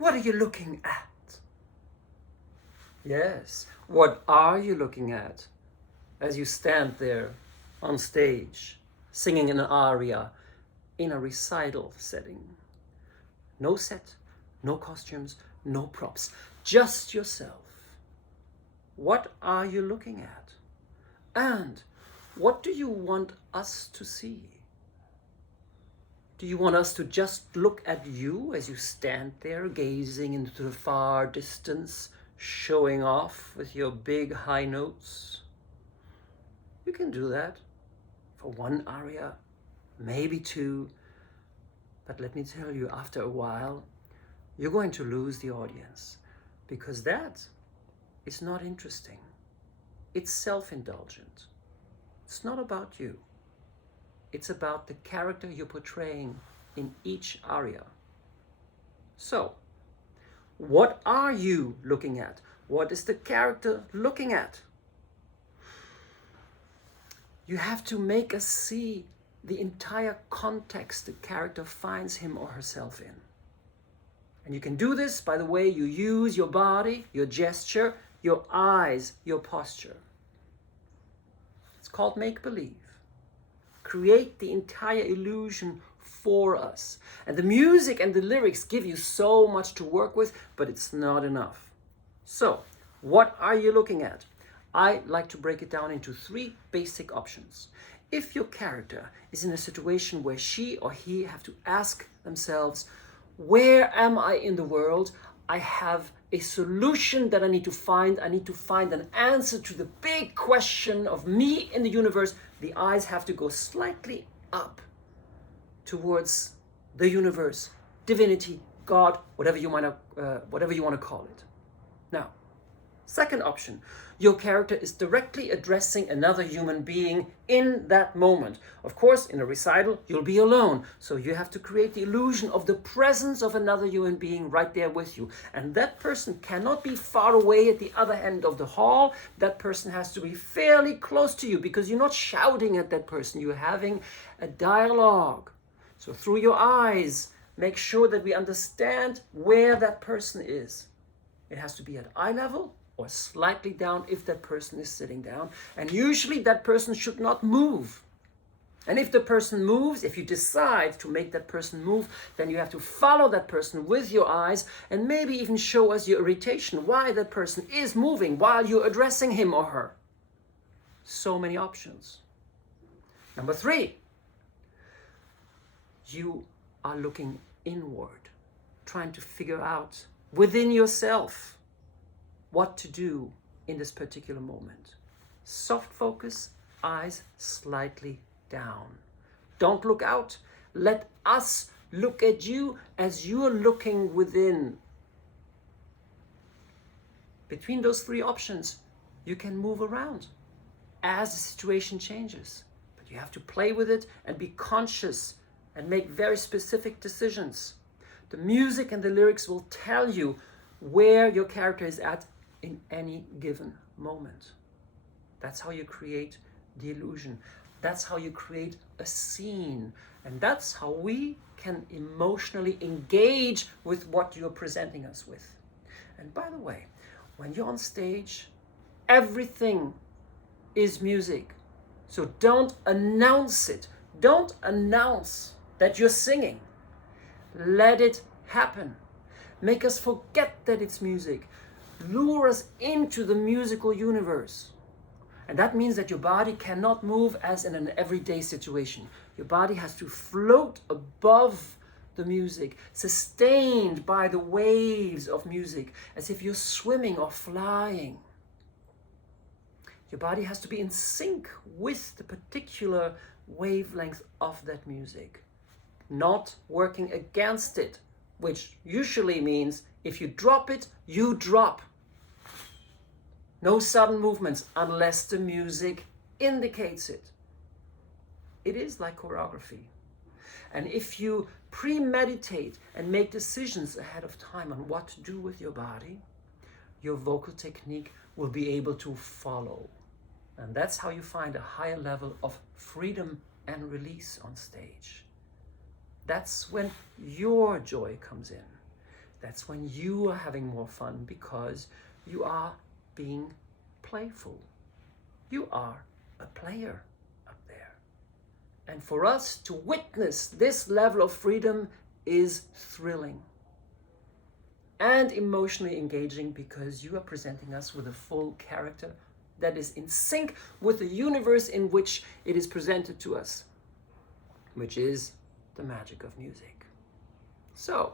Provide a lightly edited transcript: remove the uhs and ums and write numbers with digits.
What are you looking at? Yes, what are you looking at as you stand there on stage singing an aria in a recital setting? No set, no costumes, no props, just yourself. What are you looking at? And what do you want us to see? Do you want us to just look at you as you stand there gazing into the far distance, showing off with your big high notes? You can do that for one aria, maybe two, but let me tell you, after a while, you're going to lose the audience, because that is not interesting. It's self-indulgent. It's not about you. It's about the character you're portraying in each aria. So, what are you looking at? What is the character looking at? You have to make us see the entire context the character finds him or herself in. And you can do this by the way you use your body, your gesture, your eyes, your posture. It's called make-believe. Create the entire illusion for us. And the music and the lyrics give you so much to work with, but it's not enough. So, what are you looking at? I like to break it down into 3 basic options. If your character is in a situation where she or he have to ask themselves, where am I in the world? I have a solution that I need to find. I need to find an answer to the big question of me in the universe. The eyes have to go slightly up towards the universe, divinity, God, whatever you want to call it. Now, second option, your character is directly addressing another human being in that moment. Of course, in a recital, you'll be alone. So you have to create the illusion of the presence of another human being right there with you. And that person cannot be far away at the other end of the hall. That person has to be fairly close to you, because you're not shouting at that person. You're having a dialogue. So through your eyes, make sure that we understand where that person is. It has to be at eye level, or slightly down if that person is sitting down. And usually that person should not move. And if the person moves, if you decide to make that person move, then you have to follow that person with your eyes and maybe even show us your irritation, why that person is moving while you're addressing him or her. So many options. Number 3, you are looking inward, trying to figure out within yourself what to do in this particular moment. Soft focus, eyes slightly down. Don't look out. Let us look at you as you're looking within. Between those 3 options, you can move around as the situation changes. But you have to play with it and be conscious and make very specific decisions. The music and the lyrics will tell you where your character is at in any given moment. That's how you create the illusion. That's how you create a scene. And that's how we can emotionally engage with what you're presenting us with. And by the way, when you're on stage, everything is music. So don't announce it. Don't announce that you're singing. Let it happen. Make us forget that it's music. Lure us into the musical universe. And that means that your body cannot move as in an everyday situation. Your body has to float above the music, sustained by the waves of music, as if you're swimming or flying. Your body has to be in sync with the particular wavelength of that music, not working against it, which usually means if you drop it, you drop. No sudden movements unless the music indicates it. It is like choreography. And if you premeditate and make decisions ahead of time on what to do with your body, your vocal technique will be able to follow. And that's how you find a higher level of freedom and release on stage. That's when your joy comes in. That's when you are having more fun because you are being playful. You are a player up there. And for us to witness this level of freedom is thrilling and emotionally engaging because you are presenting us with a full character that is in sync with the universe in which it is presented to us, which is the magic of music. So,